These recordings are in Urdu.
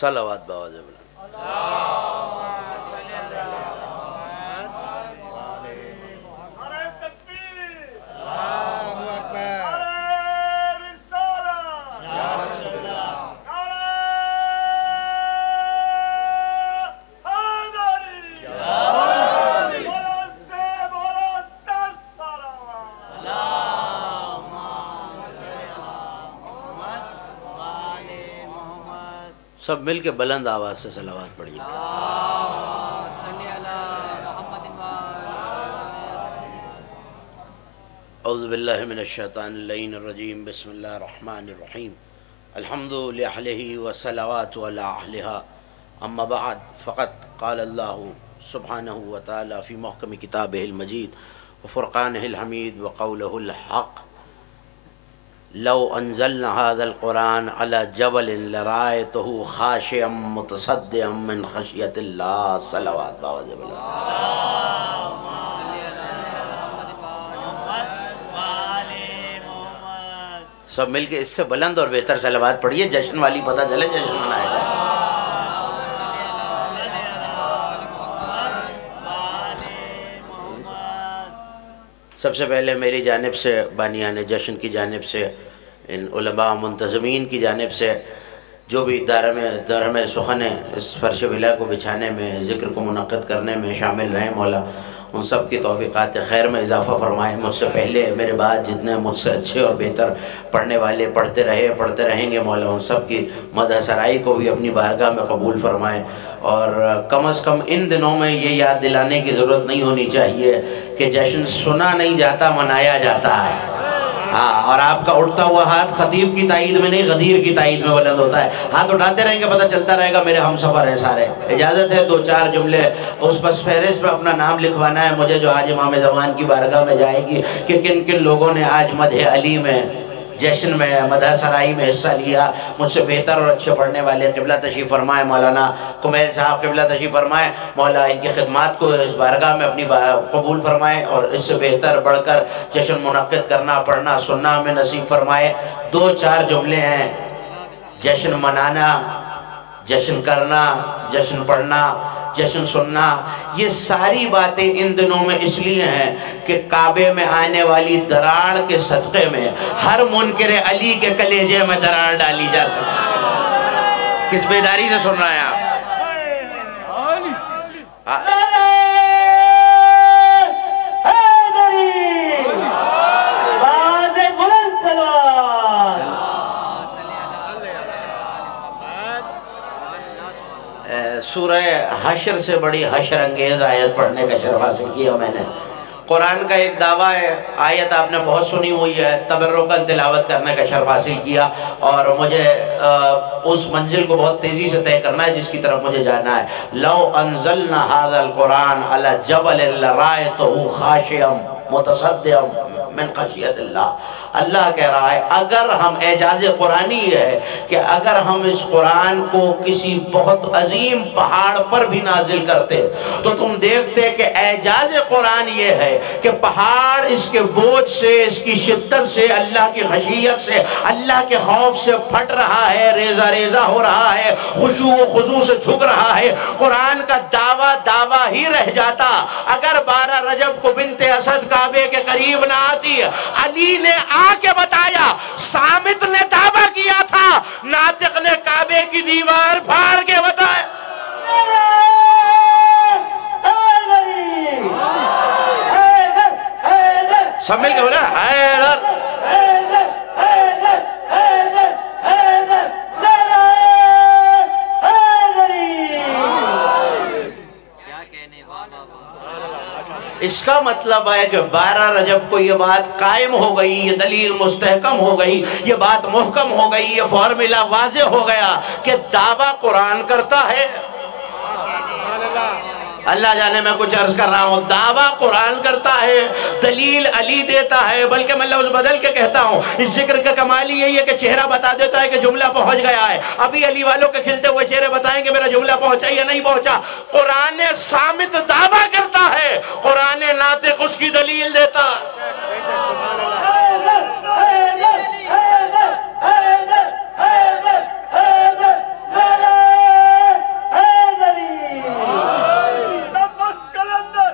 صلوات باواز بلند۔ سب مل کے بلند آواز سے صلوات پڑھیے۔ اعوذ باللہ من الشیطان اللعین الرجیم، بسم اللہ الرحمن الرحیم، الحمد لأہلہ والصلوات علی اہلہا، اما بعد فقط قال اللہ سبحانہ وتعالی فی محکم کتابہ المجید وفرقانہ الحمید وقولہ الحق، لو انزلنا هذا القرآن على جبل لرأيته خاشعا متصدعا من خشیۃ اللہ۔ صلوات باواز بلند۔ سب مل کے اس سے بلند اور بہتر صلوات پڑھیے، جشن والی پتہ چلے، جشن منایا جائے۔ سب سے پہلے میری جانب سے، بانیان جشن کی جانب سے، ان علماء منتظمین کی جانب سے، جو بھی دار میں سخن اس فرش ولا کو بچھانے میں، ذکر کو منعقد کرنے میں شامل رہیں، مولا ان سب کی توفیقات خیر میں اضافہ فرمائیں۔ مجھ سے پہلے میرے بعد جتنے مجھ سے اچھے اور بہتر پڑھنے والے پڑھتے رہیں گے، مولا ان سب کی مدح سرائی کو بھی اپنی بارگاہ میں قبول فرمائیں۔ اور کم از کم ان دنوں میں یہ یاد دلانے کی ضرورت نہیں ہونی چاہیے کہ جشن سنا نہیں جاتا، منایا جاتا ہے۔ ہاں، اور آپ کا اٹھتا ہوا ہاتھ خطیب کی تائید میں نہیں، غدیر کی تائید میں بلند ہوتا ہے۔ ہاتھ اٹھاتے رہیں گے، پتہ چلتا رہے گا میرے ہم سفر ہیں سارے۔ اجازت ہے 2-4 جملے اس بس فہرست میں اپنا نام لکھوانا ہے مجھے، جو آج امام زمان کی بارگاہ میں جائے گی، کہ کن کن لوگوں نے آج مدح علی میں، جشن میں، مدح سرائی میں حصہ لیا۔ مجھ سے بہتر اور اچھے پڑھنے والے قبلہ تشریف فرمائے، مولانا کمیل صاحب قبلہ تشریف فرمائے، مولا ان کی خدمات کو اس بارگاہ میں اپنی قبول فرمائے، اور اس سے بہتر بڑھ کر جشن منعقد کرنا، پڑھنا، سننا ہمیں نصیب فرمائے۔ 2-4 جملے ہیں، جشن منانا، جشن کرنا، جشن پڑھنا، جشن سننا، یہ ساری باتیں ان دنوں میں اس لیے ہیں کہ کعبے میں آنے والی دراڑ کے صدقے میں ہر منکر علی کے کلیجے میں دراڑ ڈالی جا سکتی۔ کس بیداری سے سن رہا ہے آپ؟ سورہ حشر سے بڑی حشر انگیز آیت پڑھنے کا شرف حاصل کیا میں نے۔ قرآن کا ایک دعویٰ ہے، آیت آپ نے بہت سنی ہوئی ہے، تبرکاً تلاوت کرنے کا شرف حاصل کیا، اور مجھے اس منزل کو بہت تیزی سے طے کرنا ہے جس کی طرف مجھے جانا ہے۔ لو انزلنا هذا القرآن على جبل لرأيته خاشعا متصدعا من خشیۃ اللہ۔ اللہ کہہ رہا ہے اگر ہم، اعجاز قرآنی یہ ہے کہ اگر ہم اس قرآن کو کسی بہت عظیم پہاڑ پر بھی نازل کرتے تو تم دیکھتے کہ اعجاز قرآن یہ ہے کہ پہاڑ اس کے بوجھ سے، اس کی شدت سے، اللہ کی خشیت سے، اللہ کے خوف سے پھٹ رہا ہے، ریزہ ریزہ ہو رہا ہے، خشوع و خضوع سے جھک رہا ہے۔ قرآن کا دعویٰ ہی رہ جاتا اگر 12 رجب کو بنت اسد کعبے کے قریب نہ آتی۔ علی نے آ کے بتایا، صامت نے دعویٰ کیا تھا، ناطق نے کعبے کی دیوار پھاڑ کے بتایا۔ سب مل کے بولا حیدر۔ اس کا مطلب ہے کہ 12 رجب کو یہ بات قائم ہو گئی، یہ دلیل مستحکم ہو گئی، یہ بات محکم ہو گئی، یہ فارمولا واضح ہو گیا کہ دعویٰ قرآن کرتا ہے۔ اللہ جانے میں کچھ عرض کر رہا ہوں، دعویٰ قرآن کرتا ہے، دلیل علی دیتا ہے، بلکہ میں لفظ بدل کے کہتا ہوں، اس ذکر کا کمال یہی ہے کہ چہرہ بتا دیتا ہے کہ جملہ پہنچ گیا ہے۔ ابھی علی والوں کے کھلتے ہوئے چہرے بتائیں کہ میرا جملہ پہنچا یا نہیں پہنچا۔ قرآن صامت دعویٰ کرتا ہے، قرآن ناطق اس کی دلیل دیتا ہے۔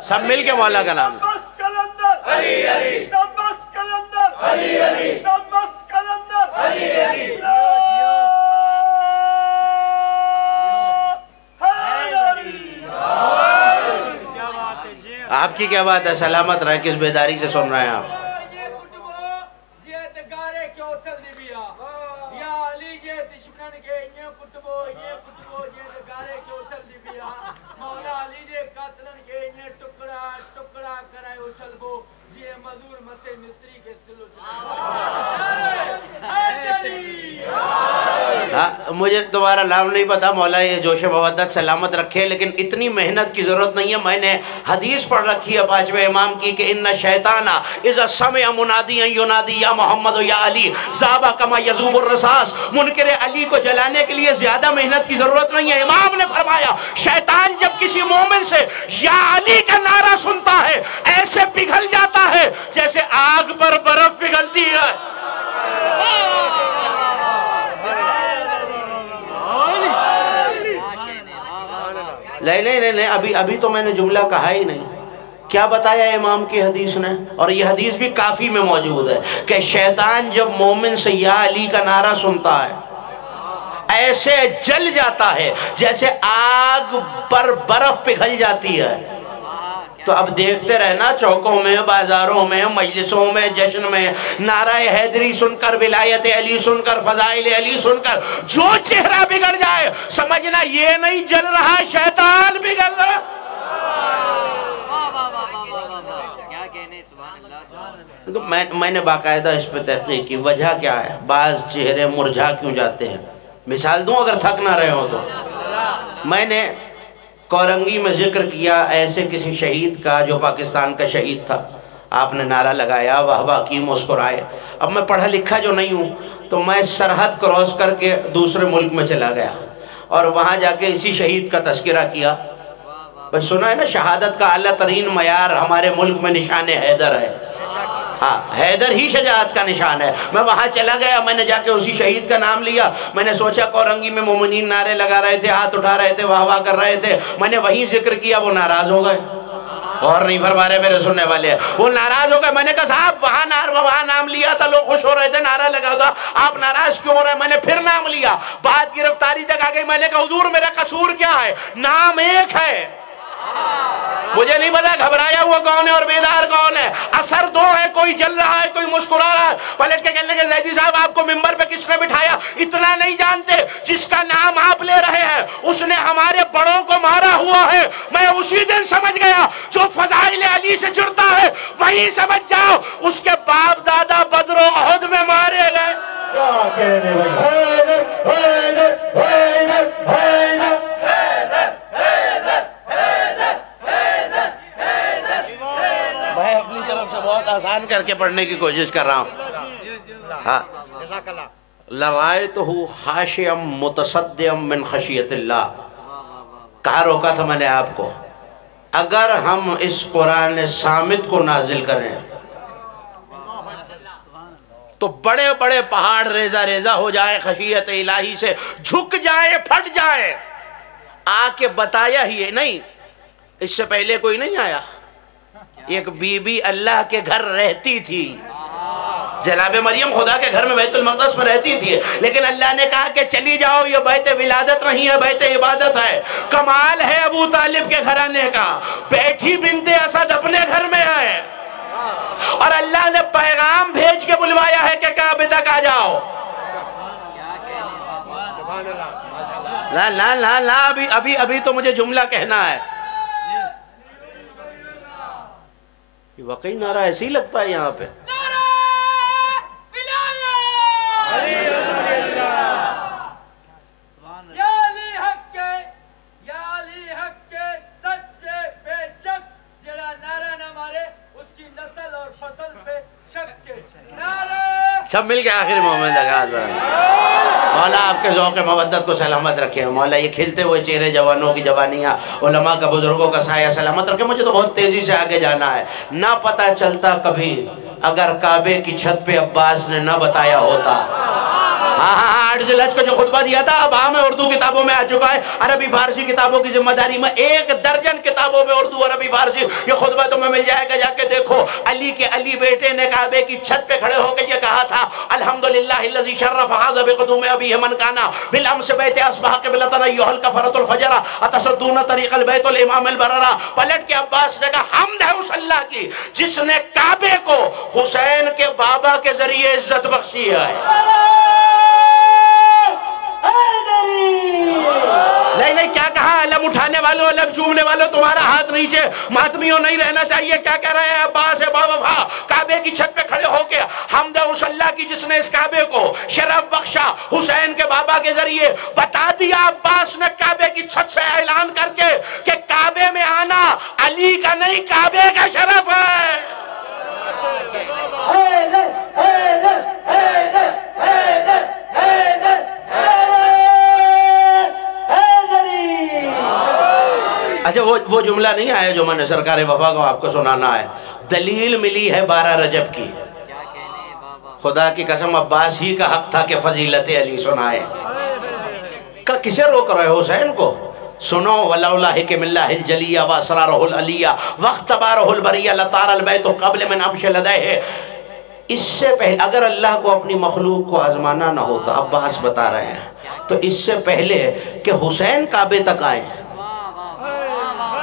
سب مل کے مولا کا نام آپ کی کیا بات ہے؟ سلامت رہے، کس بیداری سے سن رہے ہیں آپ؟ مجھے تمہارا نام نہیں پتا، مولا یہ جوش مودت سلامت رکھے، لیکن اتنی محنت کی ضرورت نہیں ہے۔ میں نے حدیث پڑھ رکھی ہے 5ویں امام کی کہ ان شیطانہ اذا سمع منادیا ینادی یا محمد یا علی ذابا کما یذوب الرصاص۔ منکر علی کو جلانے کے لیے زیادہ محنت کی ضرورت نہیں ہے۔ امام نے فرمایا شیطان جب کسی مومن سے یا علی کا نعرہ سنتا ہے ایسے پگھل جاتا ہے جیسے آگ پر برف پگھلتی ہے۔ نہیں، ابھی تو میں نے جملہ کہا ہی نہیں۔ کیا بتایا امام کی حدیث نے؟ اور یہ حدیث بھی کافی میں موجود ہے کہ شیطان جب مومن سے یا علی کا نعرہ سنتا ہے ایسے جل جاتا ہے جیسے آگ پر برف پگھل جاتی ہے۔ تو اب دیکھتے رہنا، چوکوں میں، بازاروں میں، مجلسوں میں، جشن میں نعرہ حیدری سن کر، ولایت علی سن کر، فضائل علی سن کر جو چہرہ بگڑ جائے سمجھنا یہ نہیں جل رہا، شیطان بگڑ رہا۔ میں نے باقاعدہ اس پہ تحقیق کی، وجہ کیا ہے؟ بعض چہرے مرجھا کیوں جاتے ہیں؟ مثال دوں اگر تھک نہ رہے ہو تو۔ میں نے کورنگی میں ذکر کیا ایسے کسی شہید کا جو پاکستان کا شہید تھا، آپ نے نعرہ لگایا، واہ واہ کی، مسکرائے۔ اب میں پڑھا لکھا جو نہیں ہوں تو میں سرحد کراس کر کے دوسرے ملک میں چلا گیا اور وہاں جا کے اسی شہید کا تذکرہ کیا۔ بس سنا ہے نا، شہادت کا اعلیٰ ترین معیار ہمارے ملک میں نشان حیدر ہے۔ ہاں، حیدر ہی شجاعت کا نشان ہے۔ میں وہاں چلا گیا، میں نے جا کے اسی شہید کا نام لیا۔ میں نے سوچا کورنگی میں مومنین نعرے لگا رہے تھے، ہاتھ اٹھا رہے تھے، واہ واہ کر رہے تھے، میں نے وہیں ذکر کیا، وہ ناراض ہو گئے۔ اور نہیں فرما رہے میرے سننے والے، وہ ناراض ہو گئے۔ میں نے کہا صاحب وہاں نام لیا تھا، لوگ خوش ہو رہے تھے، نعرہ لگا تھا، آپ ناراض کیوں ہو رہے ہیں؟ میں نے پھر نام لیا، بات گرفتاری تک آ گئی۔ میں نے کہا حضور میرا قصور کیا ہے؟ نام ایک ہے، مجھے نہیں پتا گھبرایا ہوا کون ہے اور بیدار کون ہے۔ اثر دو ہے، کوئی جل رہا ہے، کوئی مسکرا رہا ہے۔ پلٹ کے کہنے کے زیدی صاحب آپ کو ممبر پہ کس نے بٹھایا؟ اتنا نہیں جانتے، جس کا نام آپ لے رہے ہیں اس نے ہمارے بڑوں کو مارا ہوا ہے۔ میں اسی دن سمجھ گیا جو فضائل علی سے جڑتا ہے وہی سمجھ جاؤ اس کے باپ دادا بدر و احد میں مارے گئے۔ کیا کہنے آسان کر کے پڑھنے کی کوشش کر رہا ہوں۔ ہاں، لَرَائِتُهُ خَاشِعًا مُتَصَدِّعًا مِّنْ خَشِيَّةِ اللَّهِ۔ کہا روکا تھا میں نے آپ کو، اگر ہم اس قرآن صامت کو نازل کریں تو بڑے بڑے پہاڑ ریزہ ریزہ ہو جائے، خشیت الہی سے جھک جائے، پھٹ جائے۔ آ کے بتایا ہی نہیں، اس سے پہلے کوئی نہیں آیا۔ ایک بی بی اللہ کے گھر رہتی تھی، جناب مریم خدا کے گھر میں بیت المقدس میں رہتی تھی، لیکن اللہ نے کہا کہ چلی جاؤ، یہ بیت ولادت نہیں ہے، بیت عبادت ہے۔ کمال ہے ابو طالب کے گھرانے کا، بیٹھی بنت اسد اپنے گھر میں ہے اور اللہ نے پیغام بھیج کے بلوایا ہے کہ کعبے تک آ جاؤ۔ لا لا لا لا، ابھی تو مجھے جملہ کہنا ہے۔ یہ واقعی نعرہ ایسے ہی لگتا ہے یہاں پہ۔ سب مل کے آخر محمد آغاز مولا آپ کے ذوق مودت کو سلامت رکھے۔ مولا یہ کھلتے ہوئے چہرے جوانوں کی جوانیاں، علماء کا بزرگوں کا سایہ سلامت رکھے۔ مجھے تو بہت تیزی سے آگے جانا ہے، نہ پتہ چلتا کبھی اگر کعبے کی چھت پہ عباس نے نہ بتایا ہوتا۔ ہاں 8 ذی الحج کا جو خطبہ دیا تھا اب عام اردو کتابوں میں آ چکا ہے. عربی فارسی کتابوں کی ذمہ داری میں 1 درجن کتابوں میں اردو عربی فارسی یہ خطبہ تمہیں مل جائے گا. جا کے دیکھو علی کے علی بیٹے نے کعبے کی چھت پہ کھڑے ہو کے یہ کہا تھا الحمدللہ الذی شرف هذا بقدوم ابیہ من کان بالامس بیت اصبح قبلۃ ایھا الکفرۃ الفجر اتصدون طریق البیت الامام البررہ. پلٹ کے عباس نے کہا حمد ہے اس اللہ کی جس نے کعبے کو حسین کے بابا کے ذریعے عزت بخشی ہے. نہیں کیا کہا علم اٹھانے والوں علم چومنے والوں تمہارا ہاتھ نیچے ماتمیوں نہیں رہنا چاہیے. کیا کہہ رہے ہیں عباس بابا کعبے کی چھت پہ کھڑے ہو کے حمد اس اللہ کی جس نے اس کعبے کو شرف بخشا حسین کے بابا کے ذریعے. بتا دیا عباس نے کعبے کی چھت سے اعلان کر کے کہ کعبے میں آنا علی کا نہیں کعبے کا شرف ہے. اچھا وہ جملہ نہیں آیا جو میں نے سرکار وفا کو آپ کو سنانا ہے. دلیل ملی ہے 12 رجب کی. خدا کی قسم عباس ہی کا حق تھا کہ فضیلت علی سنائے. کسے روک رہے ہو حسین کو؟ سنو ولولا حکم اللہ الجلیہ واسرارہ العلیہ واختبارہ البریہ لطار البیت قبل من ابش لدیہ. اس سے پہلے اگر اللہ کو اپنی مخلوق کو آزمانا نہ ہوتا عباس بتا رہے ہیں تو اس سے پہلے کہ حسین کعبے تک آئے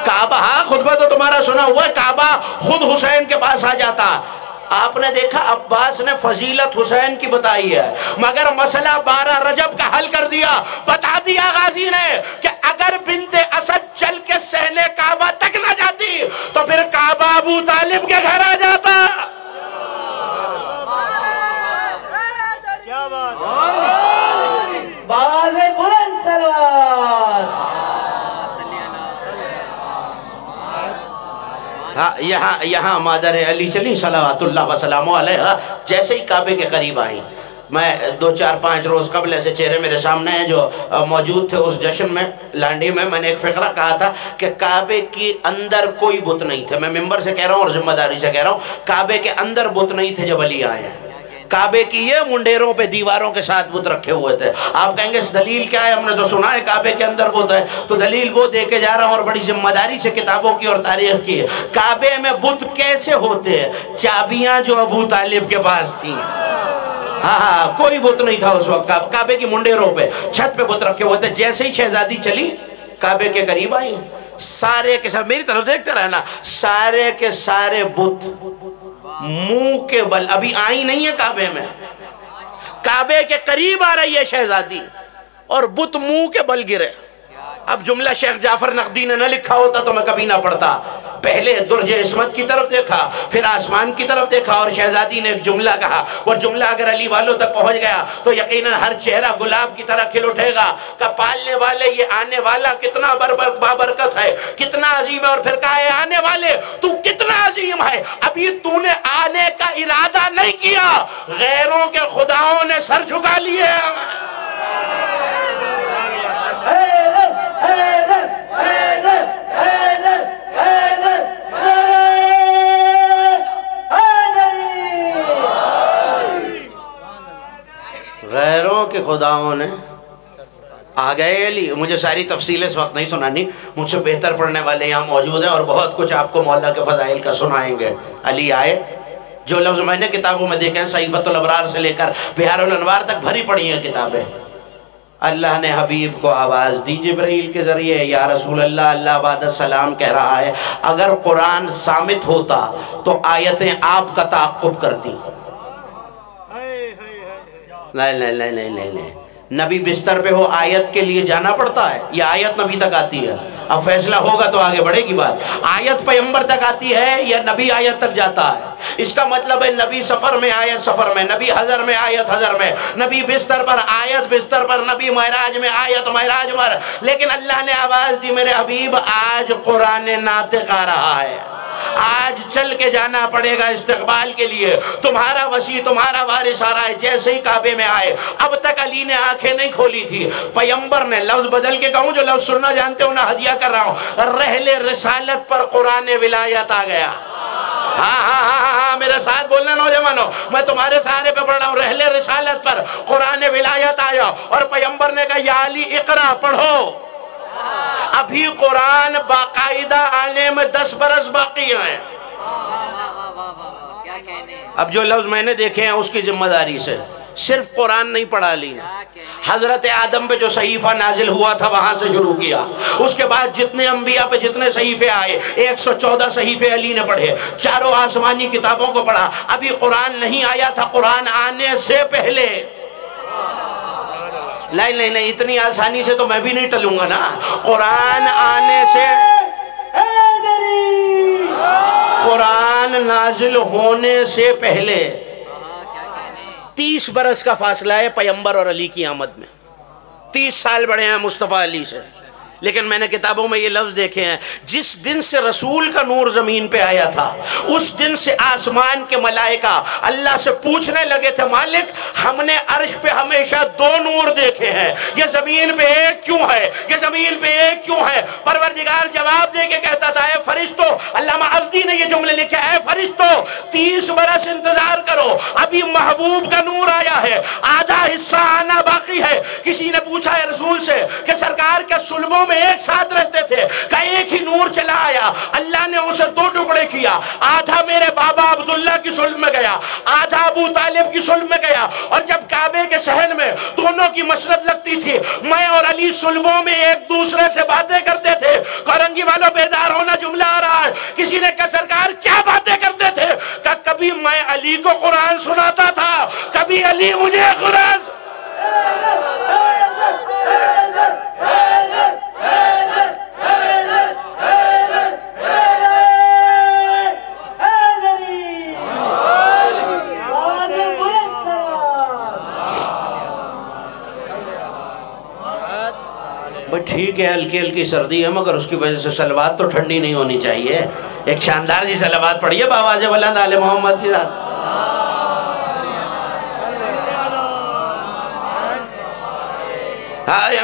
کعبہ خطبہ تو تمہارا سنا ہوا ہے کعبہ خود حسین کے پاس آ جاتا. آپ نے دیکھا عباس نے فضیلت حسین کی بتائی ہے مگر مسئلہ 12 رجب کا حل کر دیا. بتا دیا غازی نے کہ اگر بنت اسد چل کے صحن کعبہ تک نہ جاتی تو پھر کعبہ ابو طالب کے گھر آ جاتا. باز بلند سلوات. یہاں مادر علی چلی صلوات اللہ وسلام علیہ جیسے ہی کعبے کے قریب آئیں. میں 2-4-5 روز قبل ایسے چہرے میرے سامنے ہیں جو موجود تھے اس جشن میں لانڈی میں نے ایک فقرہ کہا تھا کہ کعبے کی اندر کوئی بت نہیں تھے. میں ممبر سے کہہ رہا ہوں اور ذمہ داری سے کہہ رہا ہوں کعبے کے اندر بت نہیں تھے جب علی آئے ہیں. کعبے کی یہ منڈیروں پہ دیواروں کے ساتھ بت رکھے ہوئے تھے. آپ کہیں گے دلیل کیا ہے؟ ہم نے تو سنا ہے کعبے کے اندر بت ہے. تو دلیل وہ دے کے جا رہا ہوں اور بڑی ذمہ داری سے کتابوں کی اور تاریخ کی. کعبے میں بت کیسے ہوتے؟ چابیاں جو ابو طالب کے پاس تھیں. ہاں کوئی بت نہیں تھا اس وقت. کعبے کی منڈیروں پہ چھت پہ بت رکھے ہوئے تھے. جیسے ہی شہزادی چلی کعبے کے قریب آئی سارے کے ساتھ میری طرف دیکھتے رہنا سارے کے سارے بت منہ کے بل ابھی آئی نہیں ہے کعبے میں. کعبے کے قریب آ رہی ہے شہزادی اور بت منہ کے بل گرے. اب جملہ شیخ جعفر نقدی نے نہ لکھا ہوتا تو میں کبھی نہ پڑھتا. پہلے درج عصمت کی طرف دیکھا پھر آسمان کی طرف دیکھا اور شہزادی نے ایک جملہ کہا. اور جملہ اگر علی والوں تک پہنچ گیا تو یقیناً ہر چہرہ گلاب کی طرح کھل اٹھے گا کہ پالنے والے یہ آنے والا کتنا بابرکت ہے کتنا عظیم ہے. اور پھر کہا ہے آنے والے تو کتنا عظیم ہے ابھی تو نے آنے کا ارادہ نہیں کیا غیروں کے خداؤں نے سر جھکا لیے. غیروں کے خداؤں نے آ گئے علی. مجھے ساری تفصیلیں اس وقت نہیں سنانی مجھ سے بہتر پڑھنے والے یہاں موجود ہیں اور بہت کچھ آپ کو مولا کے فضائل کا سنائیں گے. علی آئے جو لفظ میں نے کتابوں میں دیکھے ہیں صحیفۃ الابرار سے لے کر بہار الانوار تک بھری پڑی ہیں کتابیں. اللہ نے حبیب کو آواز دی جبرائیل کے ذریعے یا رسول اللہ اللہ بعد السلام کہہ رہا ہے اگر قرآن صامت ہوتا تو آیتیں آپ کا تعاقب کرتی. نہیں نبی بستر پہ ہو آیت کے لیے جانا پڑتا ہے یا آیت نبی تک آتی ہے؟ اب فیصلہ ہوگا تو آگے بڑھے گی بات. آیت پیغمبر تک آتی ہے یا نبی آیت تک جاتا ہے؟ اس کا مطلب ہے نبی سفر میں آیت سفر میں نبی حضر میں آیت حضر میں نبی بستر پر آیت بستر پر نبی معراج میں آیت معراج پر. لیکن اللہ نے آواز دی میرے حبیب آج قرآن ناطق آ رہا ہے آج چل کے جانا پڑے گا استقبال کے لیے. تمہارا وسیع تمہارا وارث آ رہا ہے. جیسے ہی کعبے میں آئے اب تک علی نے آنکھیں نہیں کھولی تھی. پیغمبر نے لفظ بدل کے کہوں جو لفظ سننا جانتے ہو نہ ہدیہ کر رہا ہوں رحل رسالت پر قرآن ولایت آ گیا. ہاں میرے ساتھ بولنا نوجوانوں، میں تمہارے سہارے پہ پڑھ رہا ہوں۔ رحلِ رسالت پر قرآن ولایت آیا اور پیغمبر نے کہا یا علی اقرا، پڑھو۔ ابھی قرآن باقاعدہ آنے میں 10 برس باقی ہیں۔ اب جو لفظ میں نے دیکھے ہیں اس کی ذمہ داری سے صرف قرآن نہیں پڑھا لی، حضرت آدم پہ جو صحیفہ نازل ہوا تھا وہاں سے شروع کیا، اس کے بعد جتنے انبیاء پہ جتنے صحیفے آئے 114 صحیفے علی نے پڑھے، چاروں آسمانی کتابوں کو پڑھا۔ ابھی قرآن نہیں آیا تھا، قرآن آنے سے پہلے۔ نہیں اتنی آسانی سے تو میں بھی نہیں ٹلوں گا نا۔ قرآن آنے سے، قرآن نازل ہونے سے پہلے 30 برس کا فاصلہ ہے پیغمبر اور علی کی آمد میں، 30 سال بڑے ہیں مصطفیٰ علی سے۔ لیکن میں نے کتابوں میں یہ لفظ دیکھے ہیں، جس دن سے رسول کا نور زمین پہ آیا تھا اس دن سے آسمان کے ملائکہ اللہ سے پوچھنے لگے تھے، مالک ہم نے عرش پہ ہمیشہ 2 نور دیکھے ہیں، یہ زمین پہ ایک کیوں ہے، یہ زمین پہ ایک کیوں ہے؟ پروردگار جواب دے کے کہتا تھا، اے فرشتو، علامہ ازدی نے یہ جملے لکھے، اے فرشتو 30 برس انتظار کرو، ابھی محبوب کا نور آیا ہے، آدھا حصہ آنا باقی ہے۔ کسی نے پوچھا ہے رسول سے کہ سرکار کے صلبوں میں ایک ساتھ رہتے تھے کہ ایک ہی نور چلا آیا، اللہ نے اسے 2 ٹکڑے کیا، آدھا میرے بابا عبداللہ کی صلب میں گیا، آدھا ابو طالب کی صلب میں گیا، اور جب کعبے کے صحن میں دونوں کی مشرت لگتی تھی، میں اور علی صلبوں میں ایک دوسرے سے باتیں کرتے تھے۔ کورنگی والوں بیدار ہونا، جملہ آ رہا ہے۔ کسی نے کہا سرکار کیا باتیں کرتے تھے؟ کہ کبھی میں علی کو قرآن سناتا تھا، کبھی علی مجھے قرآن ٹھیک ہے، ہلکی ہلکی سردی ہے مگر اس کی وجہ سے صلوات تو ٹھنڈی نہیں ہونی چاہیے۔ ایک شاندار سی صلوات پڑھیے بآواز بلند آل محمد کی ذات۔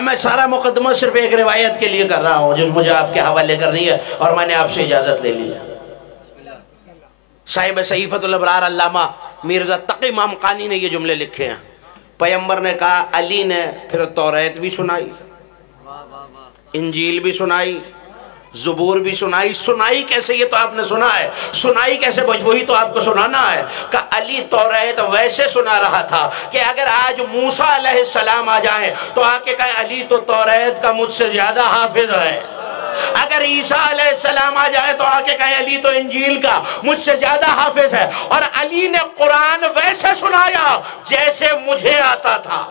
میں سارا مقدمہ صرف ایک روایت کے لیے کر رہا ہوں جو مجھے آپ کے حوالے کرنی ہے اور میں نے آپ سے اجازت لے لی ہے۔ صاحب صحیفۃ الابرار علامہ مرزا تقی مامقانی نے یہ جملے لکھے ہیں۔ پیغمبر نے کہا، علی نے پھر توریت بھی سنائی، انجیل بھی سنائی، زبور بھی سنائی۔ سنائی کیسے؟ یہ تو آپ نے سنا ہے، سنائی کیسے؟ وہی تو آپ کو سنانا ہے کہ علی توریت ویسے سنا رہا تھا کہ اگر آج موسیٰ علیہ السلام آ جائیں تو آ کے کہیں علی تو توریت کا مجھ سے زیادہ حافظ ہے، اگر عیسیٰ علیہ السلام آ جائے تو آ کے کہیں علی تو انجیل کا مجھ سے زیادہ حافظ ہے۔ اور علی نے قرآن ویسے سنایا جیسے مجھے آتا تھا۔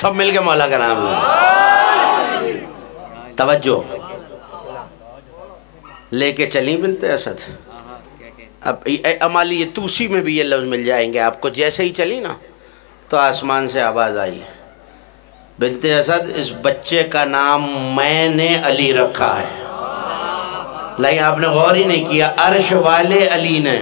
سب مل کے مولا کا نام لیں۔ توجہ لے کے چلیں بنت اسد۔ اب امالی یہ توسی میں بھی یہ لفظ مل جائیں گے آپ کو، جیسے ہی چلی نا تو آسمان سے آواز آئی، بنت اسد اس بچے کا نام میں نے علی رکھا ہے۔ لیکن آپ نے غور ہی نہیں کیا، عرش والے علی نے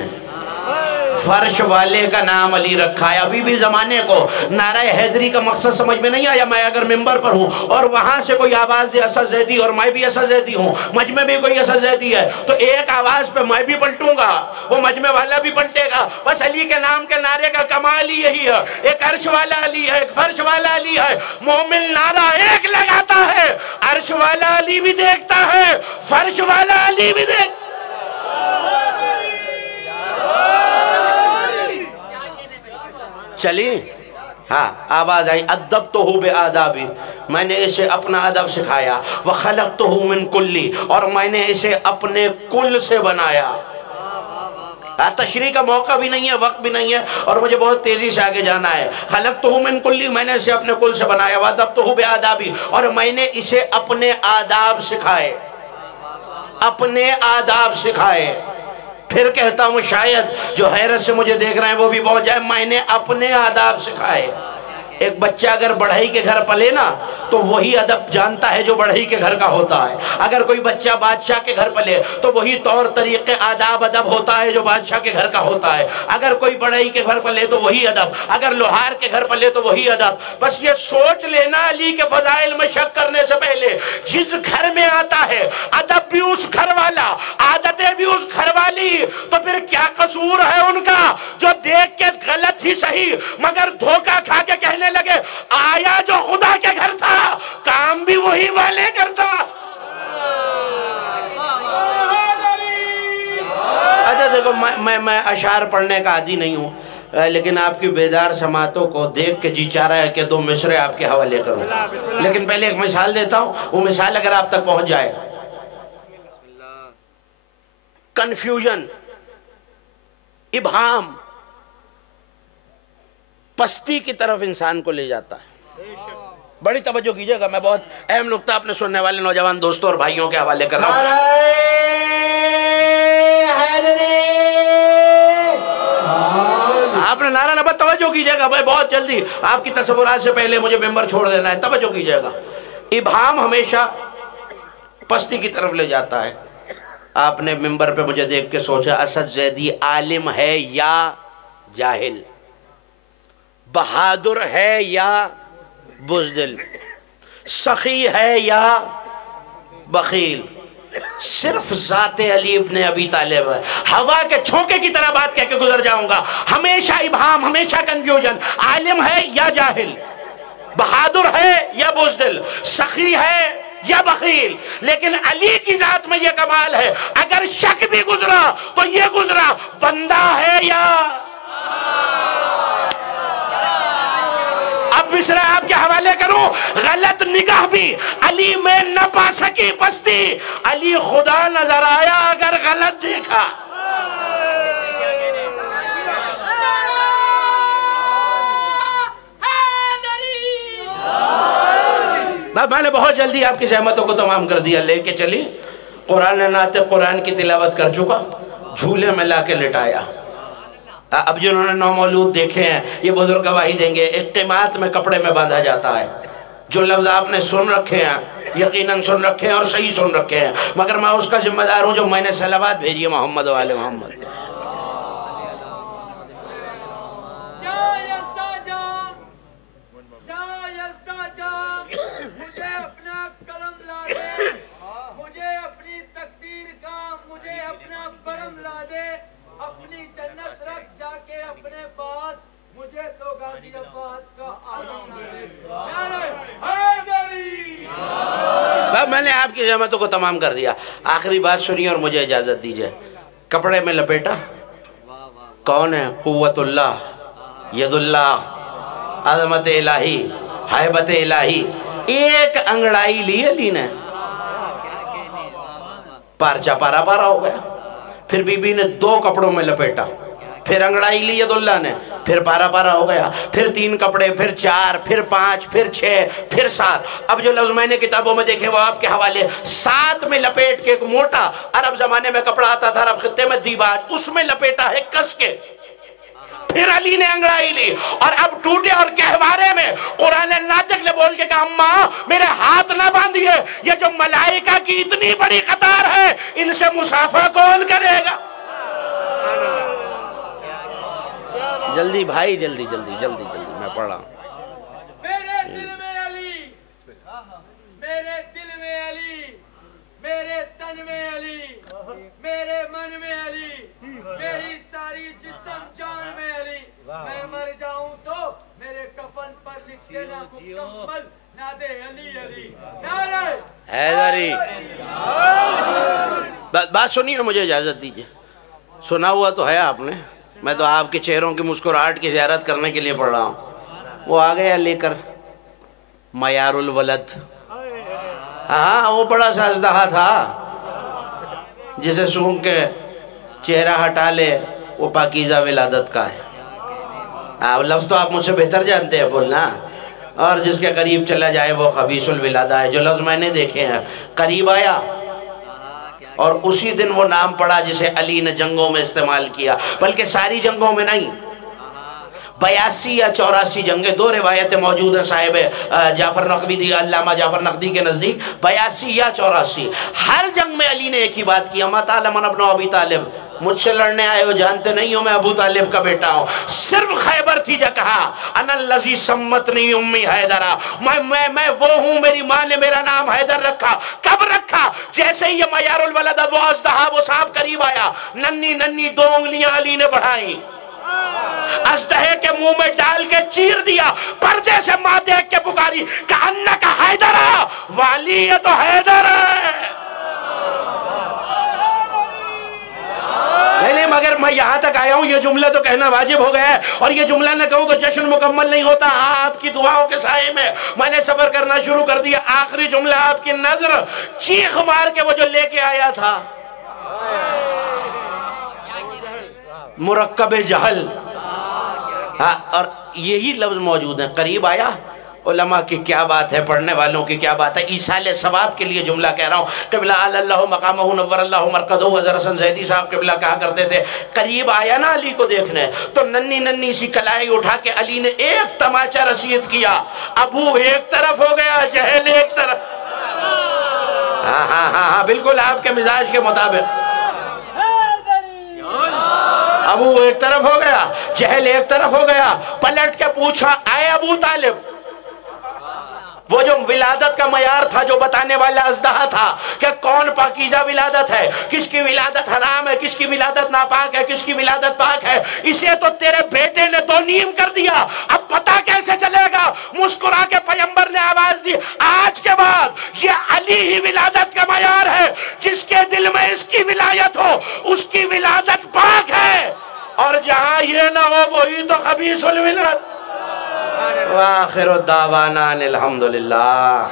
فرش والے کا نام علی رکھا ہے۔ ابھی بھی زمانے کو نعرہ حیدری کا مقصد سمجھ میں نہیں آیا۔ میں اگر ممبر پر ہوں اور وہاں سے کوئی آواز دے اسد زیدی اور میں بھی اسد زیدی ہوں، مجمع بھی کوئی اسد زیدی ہے، تو ایک آواز پہ میں بھی پلٹوں گا، وہ مجمع والا بھی پلٹے گا۔ بس علی کے نام کے نعرے کا کمال ہی یہی ہے، ایک عرش والا علی ہے، ایک فرش والا علی ہے۔ مومن نعرہ ایک لگاتا ہے، عرش والا علی بھی دیکھتا ہے، فرش والا علی بھی دیکھتا ہے۔ چلی ہاں آواز آئی، ادبتہ بآدابی، میں نے اسے اپنا ادب سکھایا، وخلقتہ من کلی، اور میں نے اسے اپنے کل سے بنایا۔ تشریح کا موقع بھی نہیں ہے، وقت بھی نہیں ہے، اور مجھے بہت تیزی سے آگے جانا ہے۔ خلقتہ من کلی، میں نے اسے اپنے کل سے بنایا، وادبتہ بآدابی، اور میں نے اسے اپنے آداب سکھائے، اپنے آداب سکھائے۔ پھر کہتا ہوں شاید جو حیرت سے مجھے دیکھ رہے ہیں وہ بھی پہنچ جائے، میں نے اپنے آداب سکھائے۔ ایک بچہ اگر بڑھئی کے گھر پلے نا تو وہی ادب جانتا ہے جو بڑھئی کے گھر کا ہوتا ہے. اگر کوئی بچہ بادشاہ کے گھر پلے تو وہی طور طریقے آداب ادب ہوتا ہے جو بادشاہ کے گھر کا ہوتا ہے. اگر کوئی بڑھئی کے گھر پلے تو وہی ادب, اگر لوہار کے گھر پلے تو وہی ادب. بس یہ سوچ لینا علی کے فضائل میں شک کرنے سے پہلے, جس گھر میں آتا ہے ادب بھی اس گھر والا, عادتیں بھی اس گھر والی, تو پھر کیا قصور ہے ان کا جو دیکھ کے غلط ہی صحیح مگر دھوکہ کھا کے کہنے لگے آیا جو خدا کے گھر تھا کام بھی وہی والے کرتا. اچھا دیکھو, میں اشعار پڑھنے کا عادی نہیں ہوں, لیکن آپ کی بیدار سماعتوں کو دیکھ کے جی چاہ رہا ہے کہ 2 مصرے آپ کے حوالے کروں. لیکن پہلے ایک مثال دیتا ہوں, وہ مثال اگر آپ تک پہنچ جائے. کنفیوژن, ابہام, پستی کی طرف انسان کو لے جاتا ہے. بڑی توجہ کیجئے گا, میں بہت اہم نقطہ اپنے سننے والے نوجوان دوستوں اور بھائیوں کے حوالے کر رہا ہوں. آپ نے نعرہ نبت توجہ کیجئے گا, میں بہت جلدی آپ کی تصورات سے پہلے مجھے ممبر چھوڑ دینا ہے, توجہ کیجئے گا. ابہام ہمیشہ پستی کی طرف لے جاتا ہے. آپ نے ممبر پہ مجھے دیکھ کے سوچا اسد زیدی عالم ہے یا جاہل, بہادر ہے یا بزدل, سخی ہے یا بخیل. صرف ذات علی ابن ابی طالب ہے. ہوا کے چھونکے کی طرح بات کہہ کے گزر جاؤں گا. ہمیشہ ابہام, ہمیشہ کنفیوژن. عالم ہے یا جاہل, بہادر ہے یا بزدل, سخی ہے یا بخیل. لیکن علی کی ذات میں یہ کمال ہے, اگر شک بھی گزرا تو یہ گزرا بندہ ہے یا. اب مصرع آپ کے حوالے کروں, غلط نگاہ بھی علی میں نہ پا سکی پستی. علی خدا نظر آیا اگر غلط دیکھا. میں نے بہت جلدی آپ کی زحمتوں کو تمام کر دیا. لے کے چلی, قرآن نعت قرآن کی تلاوت کر چکا, جھولے میں لا کے لٹایا. اب جنہوں نے نومولود دیکھے ہیں یہ بزرگ گواہی دیں گے, اقتماعات میں کپڑے میں باندھا جاتا ہے. جو لفظ آپ نے سن رکھے ہیں یقیناً سن رکھے ہیں اور صحیح سن رکھے ہیں, مگر میں اس کا ذمہ دار ہوں جو میں نے صلوات بھیجی ہے محمد و آل محمد. میں نے آپ کی زحمتوں کو تمام کر دیا. آخری بات سنیے اور مجھے اجازت دیجئے. کپڑے میں لپیٹا, کون ہے؟ قوت اللہ, ید اللہ, عظمت الہی, حیبت الہی. ایک انگڑائی لی علی نے, پارچہ پارا پارا ہو گیا. پھر بی بی نے 2 کپڑوں میں لپیٹا, پھر انگڑائی لی ید اللہ نے, پھر پارا پارا ہو گیا. پھر 3 کپڑے, پھر 4, پھر 5, پھر 6, پھر 7. اب جو لفظ میں نے کتابوں میں دیکھے وہ آپ کے حوالے. 7 میں لپیٹ کے ایک موٹا عرب زمانے میں کپڑا آتا تھا عرب خطے میں, دیباج, اس میں لپیٹا ہے کس کے. پھر علی نے انگڑائی لی اور اب ٹوٹے اور گہوارے میں قرآن ناطق نے بول کے کہا اماں میرے ہاتھ نہ باندھیے, یہ جو ملائکہ کی اتنی بڑی قطار ہے ان سے مسافہ کون کرے گا. جلدی بھائی, جلدی جلدی جلدی جلدی, میں پڑھ رہا ہوں. میرے دل میں علی, میرے دل میں علی, میرے تن میں علی, میرے من میں علی, میری ساری جسم جان میں علی. میں مر جاؤں تو میرے کفن پر لکھ دینا مکمل ناد علی علی. نعرہ حیدری. بات سنیے, مجھے اجازت دیجئے. سنا ہوا تو ہے آپ نے, میں تو آپ کے چہروں کی مسکراہٹ کی زیارت کرنے کے لیے پڑھ رہا ہوں. وہ آ گیا لے کر معیار الولد. ہاں وہ بڑا سا اژدہا تھا جسے سونگ کے چہرہ ہٹا لے وہ پاکیزہ ولادت کا ہے. لفظ تو آپ مجھ سے بہتر جانتے ہیں بولنا. اور جس کے قریب چلا جائے وہ خبیث الولادہ ہے. جو لفظ میں نے دیکھے ہیں, قریب آیا اور اسی دن وہ نام پڑا جسے علی نے جنگوں میں استعمال کیا, بلکہ ساری جنگوں میں نہیں. 82 یا 84 جنگیں، 2 روایتیں موجود ہیں صاحب جعفر نقوی دی، علامہ جعفر نقوی کے نزدیک 82 یا 84۔ ہر جنگ میں علی نے ایک ہی بات کی، اما تعلم ابن ابی طالب، مجھ سے لڑنے آئے ہو، جانتے نہیں ہو میں ابو طالب کا بیٹا ہوں۔ صرف خیبر تھی جو کہا انا الذی سمتنی امی حیدرہ، میں وہ ہوں، میری ماں نے میرا نام حیدر رکھا۔ کب رکھا؟ جیسے ہی یہ معیار الولد وہ ازدہا وہ صاحب قریب آیا، ننی ننی 2 انگلیاں علی نے بڑھائیں، ازدہے کے منہ میں ڈال کے چیر دیا، پردے سے ماں دیکھ کے پکاری کأنک حیدرہ، والی یہ تو حیدر ہے۔ نہیں مگر میں یہاں تک آیا ہوں، یہ جملہ تو کہنا واجب ہو گیا ہے، اور یہ جملہ نہ کہوں تو جشن مکمل نہیں ہوتا۔ آپ کی دعاؤں کے سائے میں نے صبر کرنا شروع کر دیا۔ آخری جملہ آپ کی نظر چیخ مار کے وہ جو لے کے آیا تھا، مرکب جہل، اور یہی لفظ موجود ہیں، قریب آیا۔ علماء کی کیا بات ہے، پڑھنے والوں کی کیا بات ہے، ایصال ثواب کے لیے جملہ کہہ رہا ہوں۔ قبلہ اللہ مقامہ نور اللہ مرقدہ، حضرت حسن زیدی صاحب قبلہ کہا کرتے تھے، قریب آیا نا علی کو دیکھنے تو ننی ننی سی کلائی اٹھا کے علی نے ایک تماچا رسید کیا، ابو ایک طرف ہو گیا، جہل ایک طرف۔ ہاں بالکل آپ کے مزاج کے مطابق، ابو ایک طرف ہو گیا، جہل ایک طرف ہو گیا۔ پلٹ کے پوچھا، اے ابو طالب، وہ جو ولادت کا معیار تھا، جو بتانے والا ازدہا تھا کہ کون پاکیزہ ولادت ہے، کس کی ولادت حرام ہے، کس کی ولادت ناپاک ہے، کس کی ولادت پاک ہے، اسے تو تیرے بیٹے نے 2 نیم کر دیا، اب پتہ کیسے چلے گا؟ مسکرا کے پیغمبر نے آواز دی، آج کے بعد یہ علی ہی ولادت کا معیار ہے، جس کے دل میں اس کی ولایت ہو اس کی ولادت پاک ہے، اور جہاں یہ نہ ہو وہی تو خبیث الولد۔ وآخر الدعوانا الحمدللہ۔